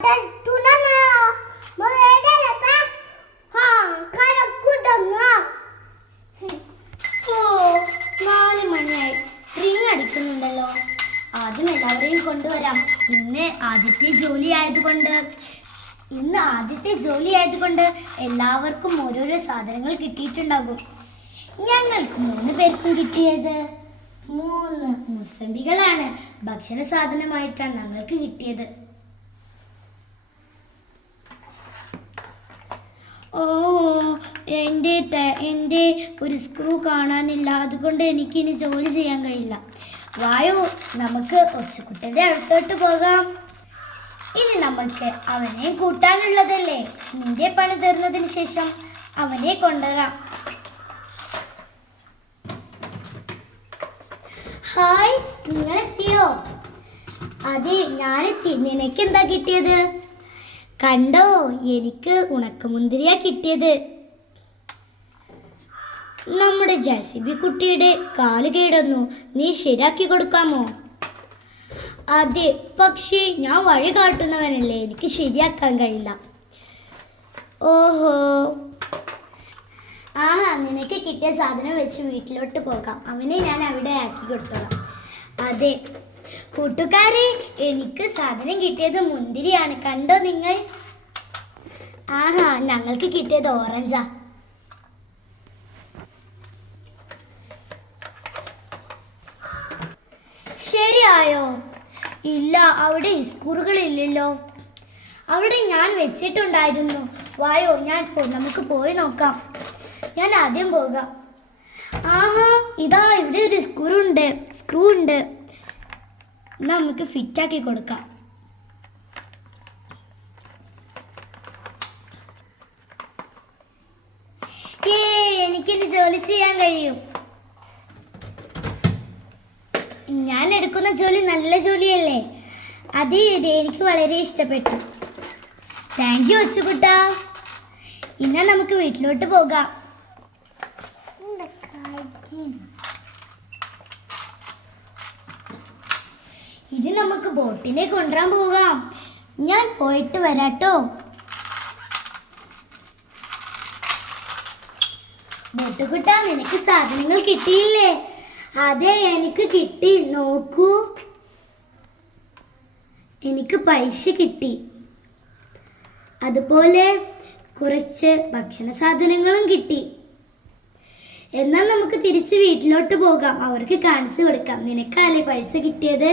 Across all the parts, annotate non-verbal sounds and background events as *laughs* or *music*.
*laughs* അടിക്കുന്നുണ്ടല്ലോ. ആദ്യം എല്ലാവരെയും കൊണ്ടുവരാം. ഇന്ന് ആദ്യത്തെ ജോലി ആയതുകൊണ്ട്. ഇന്ന് ആദ്യത്തെ ജോലി ആയതുകൊണ്ട് എല്ലാവർക്കും ഓരോരോ സാധനങ്ങൾ കിട്ടിയിട്ടുണ്ടാകും. ഞങ്ങൾക്ക് മൂന്ന് പേർക്കും കിട്ടിയത്. മൂന്ന് മുസമ്പികളാണ്. ഭക്ഷണ സാധനമായിട്ടാണ് ഞങ്ങൾക്ക് കിട്ടിയത്. ഓ എന്റെ എന്റെ ഒരു സ്ക്രൂ കാണാനില്ല. അതുകൊണ്ട് എനിക്കിനി ജോലി ചെയ്യാൻ കഴിയില്ല. വായു നമുക്ക് ഒച്ചുകുട്ടന്റെ അടുത്തോട്ട് പോകാം. ഇനി നമുക്ക് അവനെ കൂട്ടാനുള്ളതല്ലേ? നിന്റെ പണി തീർന്നതിന് ശേഷം അവനെ കൊണ്ടുവരാം. ഹായ് നിങ്ങളെത്തിയോ? അതെ ഞാനെത്തി. നിനക്ക് എന്താ കിട്ടിയത്? കണ്ടോ എനിക്ക് ഉണക്കമുന്തിരിയാ കിട്ടിയത്. നമ്മുടെ ജാസിബി കുട്ടിയുടെ കാൽ കേടുന്നു. നീ ശരിയാക്കി കൊടുക്കാമോ? അതെ പക്ഷേ ഞാൻ വഴി കാട്ടുന്നവനല്ലേ എനിക്ക് ശരിയാക്കാൻ കഴിയില്ല. ഓഹോ. ആഹാ നിനക്ക് കിട്ടിയ സാധനം വെച്ച് വീട്ടിലോട്ട് പോകാം. അവനെ ഞാൻ അവിടെ ആക്കി കൊടുത്തോളാം. അതെ കൂട്ടുകാരെ എനിക്ക് സാധനം കിട്ടിയത് മുന്തിരിയാണ്. കണ്ടോ നിങ്ങൾ? ആഹാ ഞങ്ങൾക്ക് കിട്ടിയത് ഓറഞ്ചാ. ശരിയായോ? ഇല്ല അവിടെ സ്കൂറുകളില്ലല്ലോ അവിടെ ഞാൻ വെച്ചിട്ടുണ്ടായിരുന്നു. വായോ ഞാൻ നമുക്ക് പോയി നോക്കാം. ഞാൻ ആദ്യം പോകാം. ആഹാ ഇതാ ഇവിടെ ഒരു സ്ക്രൂ ഉണ്ട് സ്ക്രൂ ഉണ്ട്. എന്നാ നമുക്ക് ഫിറ്റാക്കി കൊടുക്കാം. എനിക്കിത് ജോലി ചെയ്യാൻ കഴിയും. ഞാൻ എടുക്കുന്ന ജോലി നല്ല ജോലിയല്ലേ? അത് ഇത് എനിക്ക് വളരെ ഇഷ്ടപ്പെട്ടു. താങ്ക് യു ഒച്ചുകുട്ട ഇന്ന നമുക്ക് വീട്ടിലോട്ട് പോകാം. ഇത് നമുക്ക് ബോട്ടിനെ കൊണ്ടുവരാൻ പോകാം. ഞാൻ പോയിട്ട് വരാട്ടോ. ബോട്ടുകുട്ട നിനക്ക് സാധനങ്ങൾ കിട്ടിയില്ലേ? അതെ എനിക്ക് കിട്ടി. നോക്കൂ. എനിക്ക് പൈസ കിട്ടി. അതുപോലെ കുറച്ച് ഭക്ഷണ സാധനങ്ങളും കിട്ടി. എന്നാൽ നമുക്ക് തിരിച്ച് വീട്ടിലോട്ട് പോകാം. അവർക്ക് കാണിച്ചു കൊടുക്കാം. നിനക്കല്ലേ പൈസ കിട്ടിയത്?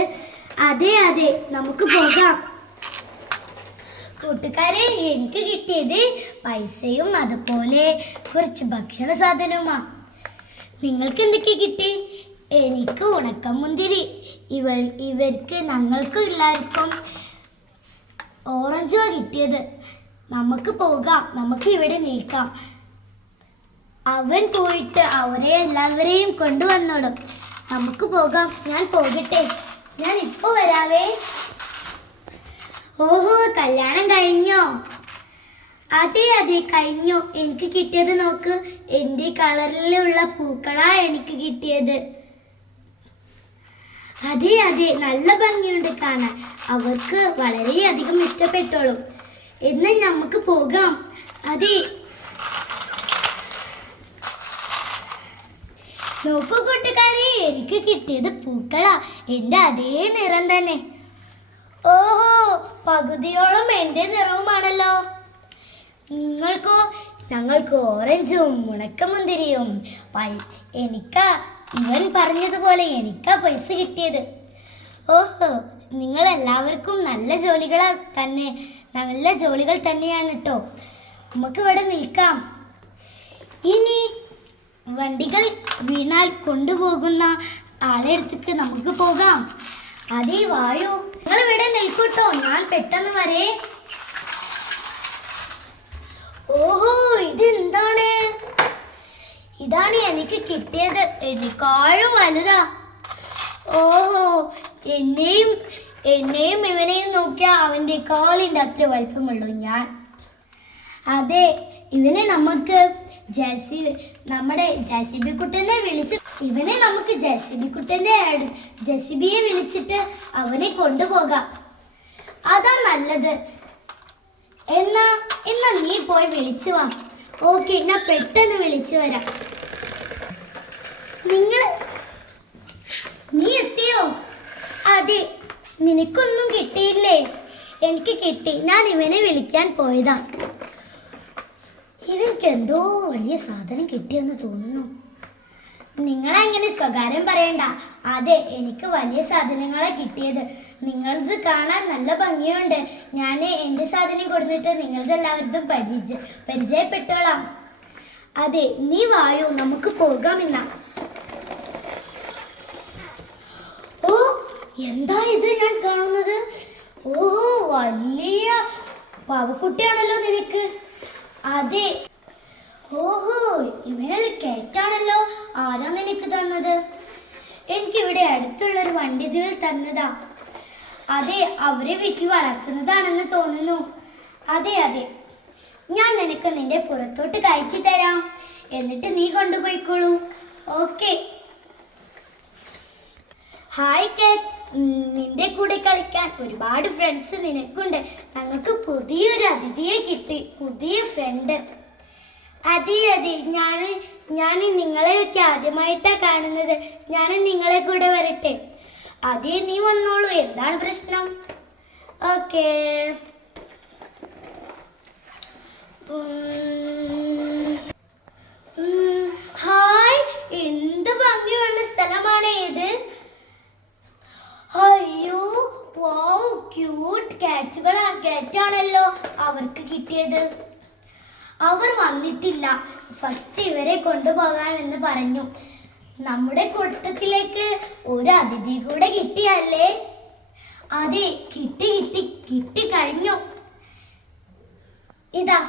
അതെ അതെ നമുക്ക് പോകാം. കൂട്ടുകാരെ എനിക്ക് കിട്ടിയത് പൈസയും അതുപോലെ കുറച്ച് ഭക്ഷണ സാധനവുമാ. നിങ്ങൾക്ക് എന്തൊക്കെ കിട്ടി? എനിക്ക് ഉണക്കമുന്തിരി ഇവ ഇവർക്ക് ഞങ്ങൾക്കും എല്ലാവർക്കും ഓറഞ്ചുവാ കിട്ടിയത്. നമുക്ക് പോകാം. നമുക്ക് ഇവിടെ നിൽക്കാം. അവൻ പോയിട്ട് അവരെ എല്ലാവരെയും കൊണ്ടുവന്നോളും. നമുക്ക് പോകാം. ഞാൻ പോകട്ടെ. ഞാൻ ഇപ്പോൾ വരാവേ. ഓഹോ കല്യാണം കഴിഞ്ഞോ? അതെ അതെ കഴിഞ്ഞു. എനിക്ക് കിട്ടിയത് നോക്ക്. എന്റെ കളറിലുള്ള പൂക്കളാ എനിക്ക് കിട്ടിയത്. അതെ അതെ നല്ല ഭംഗിയുണ്ട് കാണാൻ. അവർക്ക് വളരെയധികം ഇഷ്ടപ്പെട്ടോളും. എന്നാൽ നമുക്ക് പോകാം. അതെ നോക്കൂ കൂട്ടുകാരെ എനിക്ക് കിട്ടിയത് പൂക്കളാ. എന്റെ അതേ നിറം തന്നെ. ഓഹോ പകുതിയോളം എന്റെ നിറവുമാണല്ലോ. നിങ്ങൾക്കോ ഞങ്ങൾക്ക് ഓറഞ്ചും ഉണക്കമുന്തിരിയും പൈ എനിക്കാ ഇവൻ പറഞ്ഞതുപോലെ എനിക്കാ പൈസ കിട്ടിയത്. ഓഹോ നിങ്ങൾ എല്ലാവർക്കും നല്ല ജോലികളാ തന്നെ നല്ല ജോലികൾ തന്നെയാണ് കേട്ടോ നമുക്ക് ഇവിടെ നിൽക്കാം. ഇനി വണ്ടികൾ വീണാൽ കൊണ്ടുപോകുന്ന ആളെ അടുത്തേക്ക് നമുക്ക് പോകാം. അതേ വായു. നിങ്ങൾ ഇവിടെ നിൽക്കൂട്ടോ. ഞാൻ പെട്ടെന്ന് വരെ. ഓഹോ ഇതെന്താണ്? ഇതാണ് എനിക്ക് കിട്ടിയത്. എനിക്കാളും വലുതാ. ഓഹോ എന്നെയും എന്നെയും ഇവനെയും നോക്കിയാൽ അവന്റെ കാലിന്റെ അത്ര വലിപ്പമുള്ളൂ ഞാൻ. അതെ ഇവനെ നമുക്ക് ജെസി നമ്മുടെ ജെസിബി കുട്ടനെ വിളിച്ച് ഇവനെ നമുക്ക് ജെസിബി കുട്ടന്റെ ജെസിബിയെ വിളിച്ചിട്ട് അവനെ കൊണ്ടുപോകാം. അതാ നല്ലത്. എന്നാ എന്നാ നീ പോയി വിളിച്ചു വാ. ഓക്കെ ഞാൻ പെട്ടെന്ന് വിളിച്ചു വരാം. നിങ്ങൾ നീ എത്തിയോ? അതെ നിനക്കൊന്നും കിട്ടിയില്ലേ? എനിക്ക് കിട്ടി. ഞാൻ ഇവനെ വിളിക്കാൻ പോയതാ. ഇവൻക്ക് എന്തോ വലിയ സാധനം കിട്ടിയെന്ന് തോന്നുന്നു. നിങ്ങളങ്ങനെ സ്വകാര്യം പറയണ്ട? അതെ എനിക്ക് വലിയ സാധനങ്ങളെ കിട്ടിയത്. നിങ്ങളത് കാണാൻ നല്ല ഭംഗിയുണ്ട്. ഞാൻ എന്റെ സാധനം കൊടുത്തിട്ട് നിങ്ങളത് എല്ലാവരും പരിചയ പരിചയപ്പെട്ടോളാം. അതെ നീ വായോ? നമുക്ക് പോകാമെന്ന ഓ എന്താ ഇത് ഞാൻ കാണുന്നത്? ഓ വലിയ പാവക്കുട്ടിയാണല്ലോ നിനക്ക്. അതെ. ഓഹോ ഇവനൊരു കേറ്റാണല്ലോ ആരാ നിനക്ക് തന്നത്? എനിക്കിവിടെ അടുത്തുള്ളൊരു വണ്ടിതിൽ തന്നതാ. അതെ അവരെ വീട്ടിൽ വളർത്തുന്നതാണെന്ന് തോന്നുന്നു. അതെ അതെ. ഞാൻ നിനക്ക് നിന്റെ പുറത്തോട്ട് കയറ്റി തരാം. എന്നിട്ട് നീ കൊണ്ടുപോയിക്കോളൂ. ഓക്കെ. ഹായ് കാറ്റ്. നിന്റെ കൂടെ കളിക്കാൻ ഒരുപാട് ഫ്രണ്ട്സ് നിനക്കുണ്ട്. ഞങ്ങൾക്ക് പുതിയൊരു അതിഥിയെ കിട്ടി പുതിയ ഫ്രണ്ട് അതെ അതെ ഞാൻ ഞാൻ നിങ്ങളെയൊക്കെ ആദ്യമായിട്ടാണ് കാണുന്നത്. ഞാൻ നിങ്ങളെ കൂടെ വരട്ടെ? അതെ നീ വന്നോളൂ. എന്താണ് പ്രശ്നം? ഓക്കേ. ഹായ്. എന്ത് ഭംഗിയുള്ള സ്ഥലമാണ് ഇത് വൗ ക്യൂട്ട് അവർക്ക് കിട്ടിയത്. അവർ വന്നിട്ടില്ല. ഫസ്റ്റ് ഇവരെ കൊണ്ടുപോകാൻ എന്ന് പറഞ്ഞു. നമ്മുടെ കൂട്ടത്തിലേക്ക് ഒരു അതിഥി കൂടെ കിട്ടിയല്ലേ? അതെ കിട്ടി കിട്ടി കിട്ടി കഴിഞ്ഞു. ഇതാ.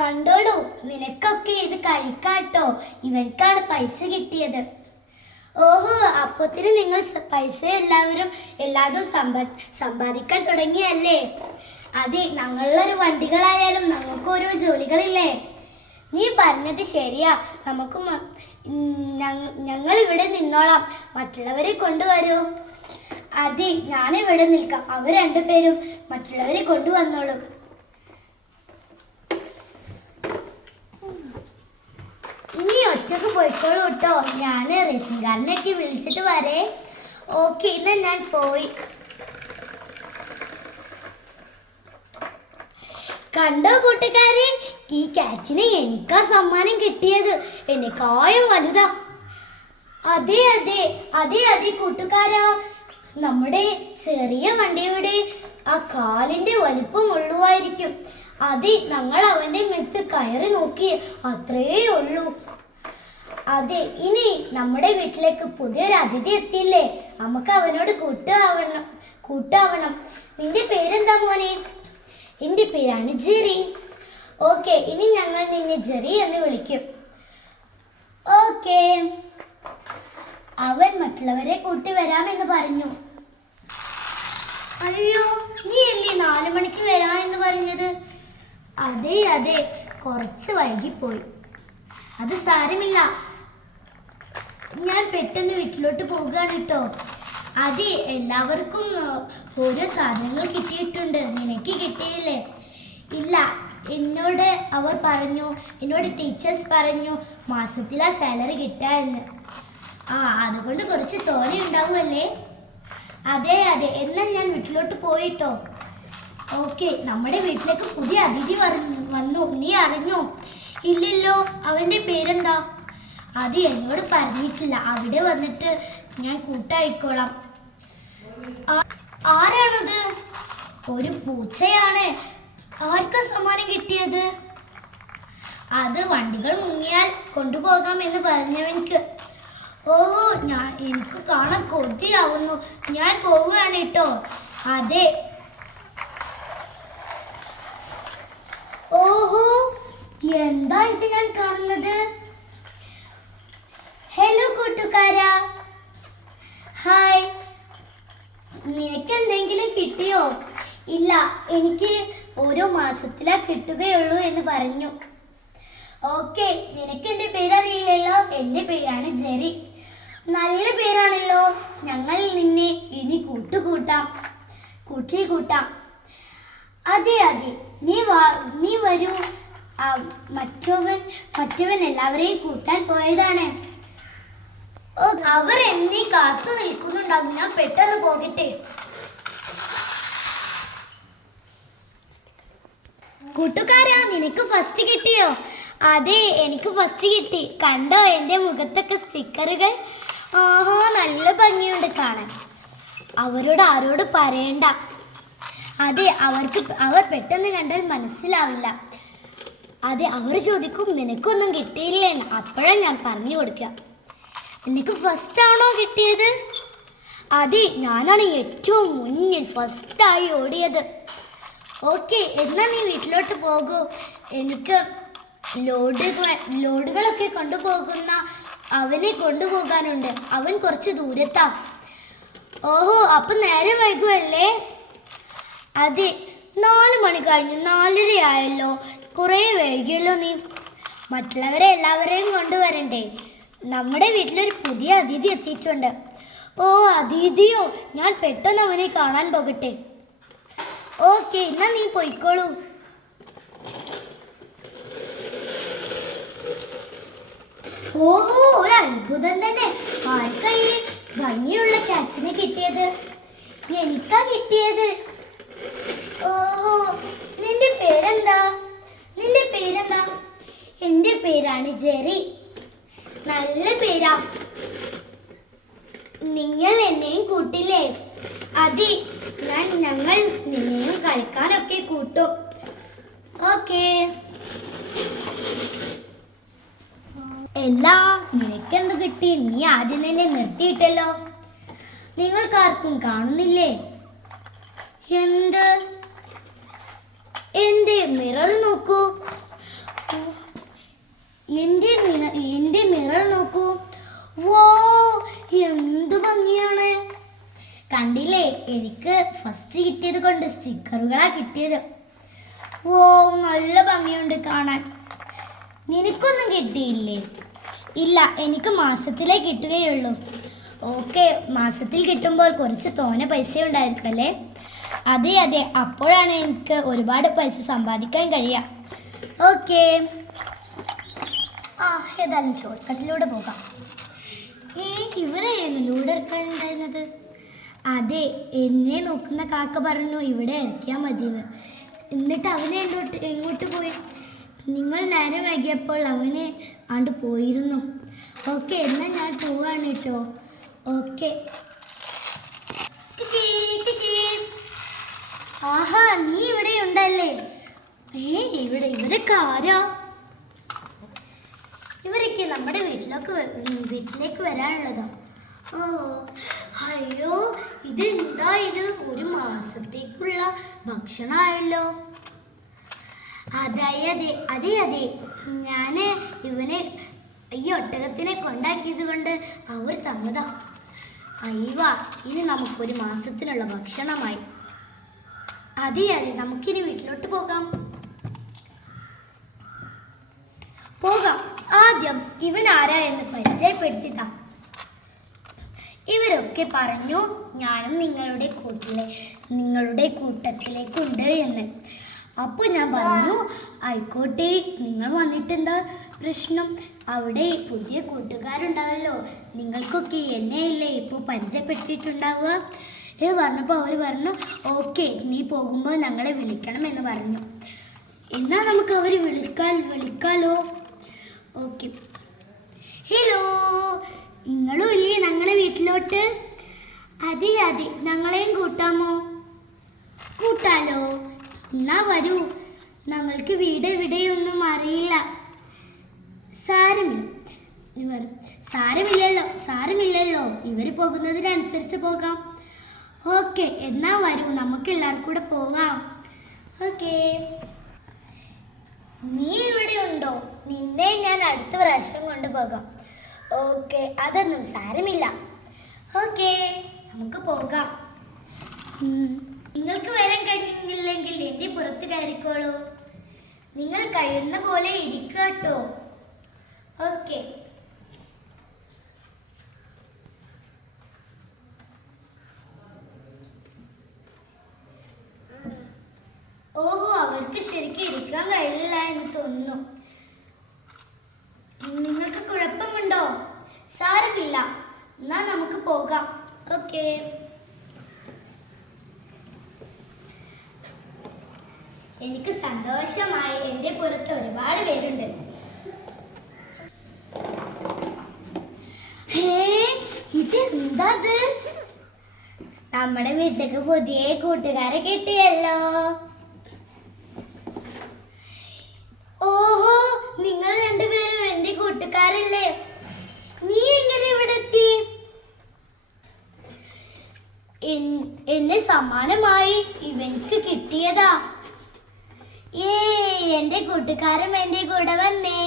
കണ്ടോളൂ നിനക്കൊക്കെ ഇത് കഴിക്കാട്ടോ. ഇവൻക്കാണ് പൈസ കിട്ടിയത്. ഓഹോ അപ്പത്തിന് നിങ്ങൾ പൈസ എല്ലാവരും എല്ലാതും സമ്പാ സമ്പാദിക്കാൻ തുടങ്ങിയല്ലേ? അതെ ഞങ്ങളൊരു വണ്ടികളായാലും ഞങ്ങൾക്ക് ഓരോ ജോലികളില്ലേ? നീ പറഞ്ഞത് ശരിയാ. നമുക്ക് ഞങ്ങൾ ഇവിടെ നിന്നോളാം. മറ്റുള്ളവരെ കൊണ്ടുവരൂ. അതെ ഞാനിവിടെ നിൽക്കാം. അവർ രണ്ടുപേരും മറ്റുള്ളവരെ കൊണ്ടുവന്നോളും നീ ഒറ്റയ്ക്ക് പോയിക്കോളൂ കേട്ടോ ഞാൻ റേസിംഗാരനെയൊക്കെ വിളിച്ചിട്ട് വരേ. ഓക്കെ ഇന്ന് ഞാൻ പോയി. കണ്ടോ കൂട്ടുകാരെ? ഈ കാച്ചിന് എനിക്കാ സമ്മാനം കിട്ടിയത്. എന്നെക്കായും വലുതാ. അതെ അതെ അതെ അതെ കൂട്ടുകാരാ. നമ്മുടെ ചെറിയ വണ്ടിയുടെ ആ കാലിന്റെ വലിപ്പം ഉള്ളുവായിരിക്കും. അതെ ഞങ്ങൾ അവന്റെ മെത്ത് കയറി നോക്കി. അത്രേ ഉള്ളൂ. അതെ ഇനി നമ്മുടെ വീട്ടിലേക്ക് പുതിയൊരു അതിഥി എത്തിയില്ലേ? നമുക്ക് അവനോട് കൂട്ടാവണം കൂട്ടാവണം നിന്റെ പേരെന്താ മോനെ? എന്റെ പേരാണ് ജെറി. ഓക്കെ ഇനി ഞങ്ങൾ നിന്നെ ജെറി എന്ന് വിളിക്കും. ഓക്കെ. അവൻ മറ്റുള്ളവരെ കൂട്ടി വരാമെന്ന് പറഞ്ഞു. അയ്യോ നീ അല്ലേ നാലു മണിക്ക് വരാമെന്ന് പറഞ്ഞത്? അതെ അതെ കുറച്ച് വൈകിപ്പോയി. അത് സാരമില്ല. ഞാൻ പെട്ടെന്ന് വീട്ടിലോട്ട് പോവുകയാണ് കേട്ടോ. അതെ എല്ലാവർക്കും ആ, ഓരോ സാധനങ്ങൾ കിട്ടിയിട്ടുണ്ട്. നിനക്ക് കിട്ടിയില്ലേ? ഇല്ല. എന്നോട് അവർ പറഞ്ഞു എന്നോട് ടീച്ചേഴ്സ് പറഞ്ഞു മാസത്തിലാ സാലറി കിട്ടുക എന്ന്. ആ അതുകൊണ്ട് കുറച്ച് തോനെ ഉണ്ടാവുമല്ലേ? അതെ അതെ. എന്നാൽ ഞാൻ വീട്ടിലോട്ട് പോയിട്ടോ. ഓക്കെ നമ്മുടെ വീട്ടിലേക്ക് പുതിയ അതിഥി വന്നു നീ അറിഞ്ഞോ? ഇല്ലല്ലോ. അവന്റെ പേരെന്താ? അത് എന്നോട് പറഞ്ഞിട്ടില്ല. അവിടെ വന്നിട്ട് ഞാൻ കൂട്ടായിക്കോളാം. ആരാണത്? ഒരു പൂച്ചയാണ്. ആർക്കാ സമ്മാനം കിട്ടിയത്? അത് വണ്ടികൾ മുങ്ങിയാൽ കൊണ്ടുപോകാം എന്ന് പറഞ്ഞവനിക്ക്. ഓ ഞാൻ എനിക്ക് കാണാൻ കൊതിയാവുന്നു. ഞാൻ പോവുകയാണ് കേട്ടോ. അതെ. ഓഹോ എന്താ ഇത് ഞാൻ കാണുന്നത്? ഹലോ കൂട്ടുകാരാ. ഹായ് നിനക്ക് എന്തെങ്കിലും കിട്ടിയോ? ഇല്ല എനിക്ക് ഓരോ മാസത്തിലാ കിട്ടുകയുള്ളൂ എന്ന് പറഞ്ഞു. ഓക്കെ നിനക്ക് എന്റെ പേരറിയില്ലല്ലോ. എന്റെ പേരാണ് ജെറി. നല്ല പേരാണല്ലോ. ഞങ്ങൾ നിന്നെ ഇനി കൂട്ടുകൂട്ടാം. കൂട്ടി കൂട്ടാം. അതെ അതെ. നീ വാ നീ വരൂ. മറ്റവൻ മറ്റവൻ എല്ലാവരെയും കൂട്ടാൻ പോയതാണ്. അവർ എന്നെ കാത്തു നിൽക്കുന്നുണ്ടാകും? ഞാൻ പെട്ടെന്ന് പോകട്ടെ. കൂട്ടുകാരാ നിനക്ക് ഫസ്റ്റ് കിട്ടിയോ? അതെ എനിക്ക് ഫസ്റ്റ് കിട്ടി. കണ്ടോ എന്റെ മുഖത്തൊക്കെ സ്റ്റിക്കറുകൾ ഓഹോ നല്ല ഭംഗിയുണ്ട് കാണാൻ. അവരോട് ആരോട് പറയണ്ട. അതെ അവർക്ക് അവർ പെട്ടെന്ന് കണ്ടാൽ മനസ്സിലാവില്ല. അതെ അവർ ചോദിക്കും നിനക്കൊന്നും കിട്ടിയില്ലേ അപ്പോഴാണ് ഞാൻ പറഞ്ഞു കൊടുക്കുക. നിനക്ക് ഫസ്റ്റ് ആണോ കിട്ടിയത്? അതെ ഞാനാണ് ഏറ്റവും മുന്നിൽ ഫസ്റ്റായി ഓടിയത്. ഓക്കെ എന്നാൽ നീ വീട്ടിലോട്ട് പോകൂ. എനിക്ക് ലോഡ് ലോഡുകളൊക്കെ കൊണ്ടുപോകുന്ന അവനെ കൊണ്ടുപോകാനുണ്ട്. അവൻ കുറച്ച് ദൂരത്താ. ഓഹോ അപ്പൊ നേരെ വൈകുമല്ലേ അതെ നാല് മണി കഴിഞ്ഞു നാലരയായല്ലോ കുറേ വൈകിയല്ലോ നീ. മറ്റുള്ളവരെ എല്ലാവരെയും കൊണ്ടുവരണ്ടേ? നമ്മുടെ വീട്ടിലൊരു പുതിയ അതിഥി എത്തിയിട്ടുണ്ട്. ഓ അതിഥിയോ ഞാൻ പെട്ടെന്ന് അവനെ കാണാൻ പോകട്ടെ. ഓക്കെ എന്നാ നീ പോയിക്കോളൂ. ഓഹോ ഒരു അത്ഭുതം തന്നെ. ആർക്കാ ഭംഗിയുള്ള ക്യാച്ചിനെ കിട്ടിയത്? എനിക്കാ കിട്ടിയത്. ഓഹോ നിന്റെ പേരെന്താ? നിന്റെ പേരെന്താ? എന്റെ പേരാണ് ജെറി. നല്ല പേരാ. നിങ്ങൾ എന്നെയും കൂട്ടില്ലേ? അതെ ഞാൻ ഞങ്ങൾ നിന്നെയും കളിക്കാനൊക്കെ കൂട്ടും. ഓക്കേ. എല്ലാ നിനക്കെന്ത് കിട്ടി? നീ ആദ്യം തന്നെ നിർത്തിയിട്ടല്ലോ. നിങ്ങൾക്കാർക്കും കാണുന്നില്ലേ? എന്ത്? എന്റെ മിറർ നോക്കൂ എന്റെ മിറ- നോക്കൂ. വോ എന്ത് ഭംഗിയാണ്. കണ്ടില്ലേ എനിക്ക് ഫസ്റ്റ് കിട്ടിയത് കൊണ്ട് സ്റ്റിക്കറുകളാ കിട്ടിയത്. ഓ നല്ല ഭംഗിയുണ്ട് കാണാൻ. നിനക്കൊന്നും കിട്ടിയില്ലേ? ഇല്ല എനിക്ക് മാസത്തിലേ കിട്ടുകയുള്ളൂ. ഓക്കെ മാസത്തിൽ കിട്ടുമ്പോൾ കുറച്ച് തോനെ പൈസ ഉണ്ടായിരിക്കും അല്ലേ? അതെ അതെ അപ്പോഴാണ് എനിക്ക് ഒരുപാട് പൈസ സമ്പാദിക്കാൻ കഴിയുക. ഓക്കെ. ആ ഏതായാലും ഷോർട്ട് കട്ടിലൂടെ പോകാം. ഏ ഇവിടെയായിരുന്നു ലൂടെ ഇറക്കാനുണ്ടായിരുന്നത് അതെ എന്നെ നോക്കുന്ന കാക്ക പറഞ്ഞു ഇവിടെ ഇറക്കിയാൽ മതിയെന്ന്. എന്നിട്ട് അവനെ എങ്ങോട്ട് എങ്ങോട്ട് പോയി? നിങ്ങൾ നേരം വൈകിയപ്പോൾ അവന് ആണ്ട് പോയിരുന്നു. ഓക്കെ എന്നാൽ ഞാൻ പോവാണ് കേട്ടോ. ഓക്കെ. ആഹാ നീ ഇവിടെ ഉണ്ടല്ലേ? ഏ ഇവിടെ ഇവരൊക്കെ ആരാ? ഇവരൊക്കെ നമ്മുടെ വീട്ടിലേക്ക് വീട്ടിലേക്ക് വരാനുള്ളതാ. ഓ അയ്യോ ഇത് എന്താ ഇത്? ഒരു മാസത്തേക്കുള്ള ഭക്ഷണമായല്ലോ. അതെ അതെ അതെ അതെ. ഞാൻ ഇവനെ ഈ ഒട്ടകത്തിനെ കൊണ്ടാക്കിയത് കൊണ്ട് അവർ തന്നതാ. അയ്യ ഇനി നമുക്കൊരു മാസത്തിനുള്ള ഭക്ഷണമായി. അതെ അതെ നമുക്കിനി വീട്ടിലോട്ട് പോകാം. പോകാം. ആദ്യം ഇവൻ ആരാ എന്ന് പരിചയപ്പെടുത്തിതാ ഇവരൊക്കെ പറഞ്ഞു ഞാനും നിങ്ങളുടെ കൂട്ടിലെ നിങ്ങളുടെ കൂട്ടത്തിലേക്കുണ്ട് എന്ന്. അപ്പോൾ ഞാൻ പറഞ്ഞു ആയിക്കോട്ടെ നിങ്ങൾ വന്നിട്ടെന്താ പ്രശ്നം? അവിടെ പുതിയ കൂട്ടുകാരുണ്ടാവല്ലോ. നിങ്ങൾക്കൊക്കെ എന്നെയല്ലേ ഇപ്പോൾ പരിചയപ്പെടുത്തിയിട്ടുണ്ടാവുക? ഏ പറഞ്ഞപ്പോൾ അവർ പറഞ്ഞു ഓക്കെ നീ പോകുമ്പോൾ ഞങ്ങളെ വിളിക്കണം എന്ന് പറഞ്ഞു. എന്നാൽ നമുക്ക് അവർ വിളിക്കാൻ വിളിക്കാലോ? ഓക്കെ. ഹലോ നിങ്ങളും ഇല്ലേ ഞങ്ങളെ വീട്ടിലോട്ട്? അതെ അതെ. ഞങ്ങളെയും കൂട്ടാമോ? കൂട്ടാലോ? എന്നാ വരൂ. ഞങ്ങൾക്ക് വീട് എവിടെയൊന്നും അറിയില്ല. സാരമില്ല. ഇവർ സാരമില്ലല്ലോ സാരമില്ലല്ലോ. ഇവർ പോകുന്നതിനനുസരിച്ച് പോകാം. ഓക്കെ എന്നാ വരൂ. നമുക്ക് എല്ലാവർക്കും കൂടെ പോകാം. ഓക്കേ. നീ ഇവിടെ ഉണ്ടോ? നിന്നെ ഞാൻ അടുത്ത പ്രാവശ്യം കൊണ്ടുപോകാം. ഓക്കെ അതൊന്നും സാരമില്ല. ഓക്കെ നമുക്ക് പോകാം. നിങ്ങൾക്ക് വരാൻ കഴിഞ്ഞില്ലെങ്കിൽ എന്റെ പുറത്ത് കയറിക്കോളൂ. നിങ്ങൾ കഴിയുന്ന പോലെ ഇരിക്കുക കേട്ടോ. ഓക്കെ ഇരിക്കാൻ കഴിയില്ല എന്ന് തോന്നുന്നു. നിങ്ങൾക്ക് കുഴപ്പമുണ്ടോ? സാരമില്ല. എന്നാ നമുക്ക് പോകാം. ഓക്കേ. എനിക്ക് സന്തോഷമായി. എന്റെ പുറത്ത് ഒരുപാട് പേരുണ്ട്? നമ്മുടെ വീട്ടിലേക്ക് പുതിയ കൂട്ടുകാരെ കിട്ടിയല്ലോ. ഓഹോ നിങ്ങൾ രണ്ടുപേരും എന്റെ കൂട്ടുകാരല്ലേ? നീ എങ്ങനെ ഇവിടെ എന്നെ സമാനമായി ഇവനിക്ക് കിട്ടിയതാ. ഏ എന്റെ കൂട്ടുകാരൻ എന്റെ കൂടെ വന്നേ.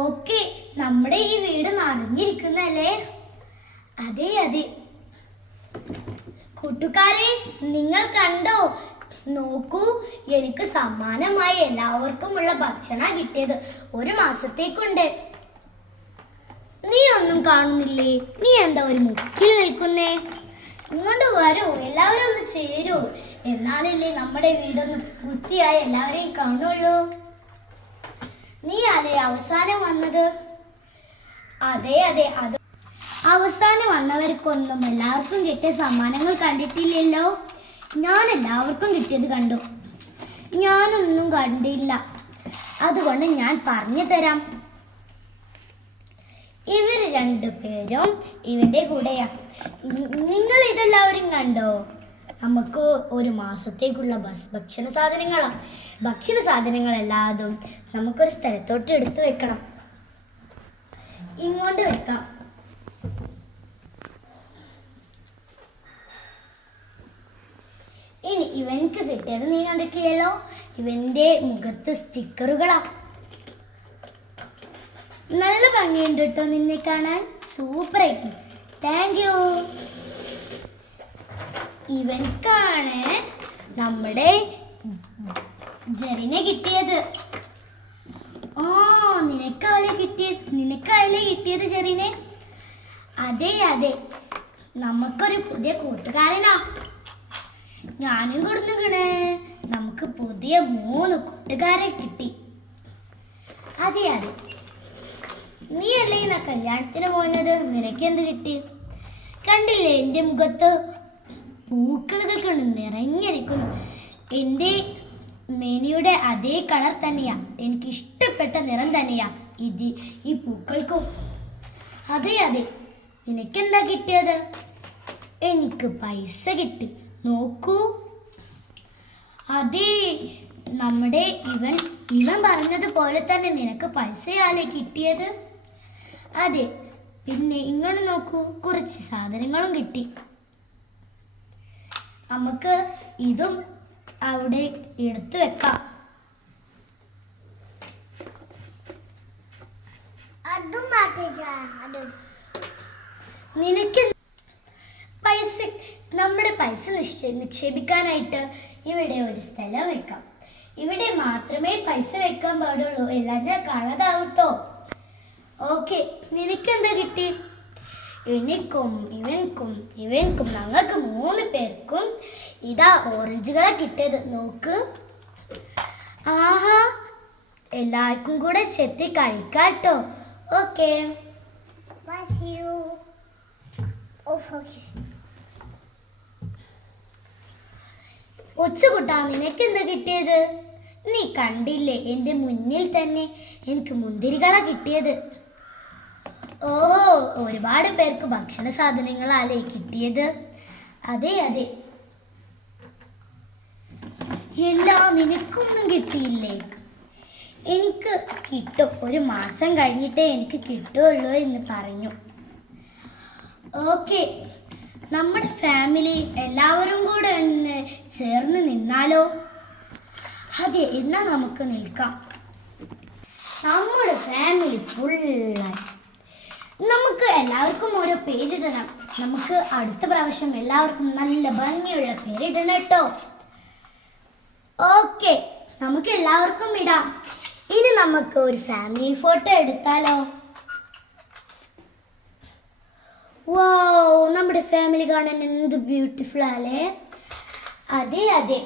ഓക്കെ നമ്മുടെ ഈ വീട് നിറഞ്ഞിരിക്കുന്നല്ലേ അതെ അതെ. കൂട്ടുകാരെ നിങ്ങൾ കണ്ടോ? നോക്കൂ എനിക്ക് സമ്മാനമായി എല്ലാവർക്കുമുള്ള ഭക്ഷണം കിട്ടിയത്. ഒരു മാസത്തേക്കുണ്ട്. നീ ഒന്നും കാണുന്നില്ലേ? നീ എന്താ ഒരു മുക്കിൽ നിൽക്കുന്നേ? ഇങ്ങോട്ട് വരൂ എല്ലാവരും ഒന്ന് ചേരൂ. എന്നാലല്ലേ നമ്മുടെ വീടൊന്ന് വൃത്തിയായി എല്ലാവരെയും കാണുള്ളൂ. നീ അതെ അവസാനം വന്നത്? അതെ അതെ അത് അവസാനം വന്നവർക്കൊന്നും എല്ലാവർക്കും കിട്ടിയ സമ്മാനങ്ങൾ കണ്ടിട്ടില്ലല്ലോ. ഞാൻ എല്ലാവർക്കും കിട്ടിയത് കണ്ടു. ഞാനൊന്നും കണ്ടില്ല. അതുകൊണ്ട് ഞാൻ പറഞ്ഞു തരാം. ഇവർ രണ്ടുപേരും ഇവന്റെ കൂടെയാ. നിങ്ങൾ ഇതെല്ലാവരും കണ്ടോ? നമുക്ക് ഒരു മാസത്തേക്കുള്ള ബസ് ഭക്ഷണ സാധനങ്ങളാ. ഭക്ഷണ സാധനങ്ങളെല്ലാതും നമുക്കൊരു സ്ഥലത്തോട്ട് എടുത്തു വെക്കണം. ഇങ്ങോട്ട് വെക്കാം. ഇനി ഇവൻക്ക് കിട്ടിയത് നീ കണ്ടിട്ടില്ലല്ലോ? ഇവന്റെ മുഖത്ത് സ്റ്റിക്കറുകളാ. നല്ല ഭംഗിയുണ്ട് കേട്ടോ നിന്നെ കാണാൻ. സൂപ്പർ ആയിട്ട് താങ്ക് യു ഇവൻക്കാണ് നമ്മുടെ ജെറിനെ കിട്ടിയത്. ആ നിനക്കല്ലേ കിട്ടിയത്? നിനക്കല്ലേ കിട്ടിയത് ജെറിനെ? അതെ അതെ. നമുക്കൊരു പുതിയ കൂട്ടുകാരനാ. ഞാനും കൊടുത്തുകണ് നമുക്ക് പുതിയ മൂന്ന് കൂട്ടുകാരെ കിട്ടി. അതെ അതെ. നീ അല്ലേ ഇന്ന് ആ കല്യാണത്തിന് പോയത് നിനക്കെന്ത് കിട്ടി? കണ്ടില്ലേ എന്റെ മുഖത്ത് പൂക്കളൊക്കെ കൊണ്ട് നിറഞ്ഞിരിക്കുന്നു. എന്റെ മേനിയുടെ അതേ കളർ തന്നെയാ. എനിക്ക് ഇഷ്ടപ്പെട്ട നിറം തന്നെയാ. ഇത് ഈ പൂക്കൾക്കും. അതെ അതെ. നിനക്കെന്താ കിട്ടിയത്? എനിക്ക് പൈസ കിട്ടി. നോക്കൂ. അതെ നമ്മുടെ ഇവൻ ഇവൻ പറഞ്ഞതുപോലെ തന്നെ നിനക്ക് പൈസയാലേ കിട്ടിയത്? അതെ പിന്നെ ഇങ്ങോട്ട് നോക്കൂ കുറച്ച് സാധനങ്ങളും കിട്ടി. നമുക്ക് ഇതും അവിടെ എടുത്തു വെക്കാം. അതും നിനക്ക് നമ്മുടെ പൈസ നിക്ഷേ നിക്ഷേപിക്കാനായിട്ട് ഇവിടെ ഒരു സ്ഥലം വെക്കാം. ഇവിടെ മാത്രമേ പൈസ വെക്കാൻ പാടുള്ളൂ. എല്ലാം ഞാൻ കാണാതാവട്ടോ ഓക്കെ നിനക്കെന്താ കിട്ടി? എനിക്കും ഇവൻക്കും ഇവൻക്കും ഞങ്ങൾക്ക് മൂന്ന് പേർക്കും ഇതാ ഓറഞ്ചുകളെ കിട്ടിയത്. നോക്ക്. ആഹാ എല്ലാവർക്കും കൂടെ ചെത്തി കഴിക്കാട്ടോ ഓക്കെ. Of you? ഒച്ചുകുട്ടാ നിനക്ക് എന്താ കിട്ടിയത്? നീ കണ്ടില്ലേ എന്റെ മുന്നിൽ തന്നെ എനിക്ക് മുന്തിരികള കിട്ടിയത്. ഓഹോ ഒരുപാട് പേർക്ക് ഭക്ഷണ സാധനങ്ങളല്ലേ കിട്ടിയത്. അതെ അതെ. എല്ലാ നിനക്കൊന്നും കിട്ടിയില്ലേ? എനിക്ക് കിട്ടും. ഒരു മാസം കഴിഞ്ഞിട്ടേ എനിക്ക് കിട്ടുള്ളൂ എന്ന് പറഞ്ഞു. ഓക്കെ. നമ്മുടെ ഫാമിലി എല്ലാവരും കൂടെ ഒന്ന് ചേർന്ന് നിന്നാലോ? അതെ എന്നാ നമുക്ക് നിൽക്കാം. നമ്മുടെ ഫാമിലി ഫുള്ളായി നമുക്ക് എല്ലാവർക്കും ഓരോ പേരിടണം. നമുക്ക് അടുത്ത പ്രാവശ്യം എല്ലാവർക്കും നല്ല ഭംഗിയുള്ള പേരിടണം കേട്ടോ. ഓക്കെ നമുക്ക് എല്ലാവർക്കും ഇടാം. ഇനി നമുക്ക് ഒരു ഫാമിലി ഫോട്ടോ എടുത്താലോ? വൗ നമ്മുടെ ഫാമിലി കാണാൻ എന്ത് ബ്യൂട്ടിഫുൾ അല്ലേ അതെ അതെ.